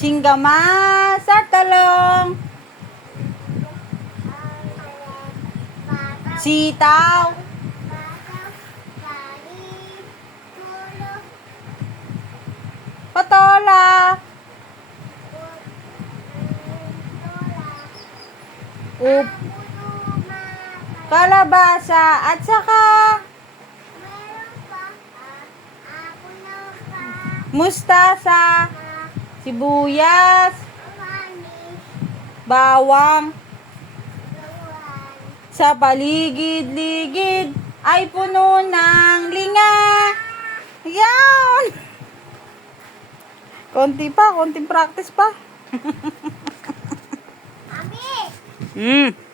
Singgamas at talong. Sitaw. Patola. Kalabasa at saka mustasa, sibuyas, bawang. Sa paligid-ligid ay puno ng linga. Yan! Konting practice pa. Mami!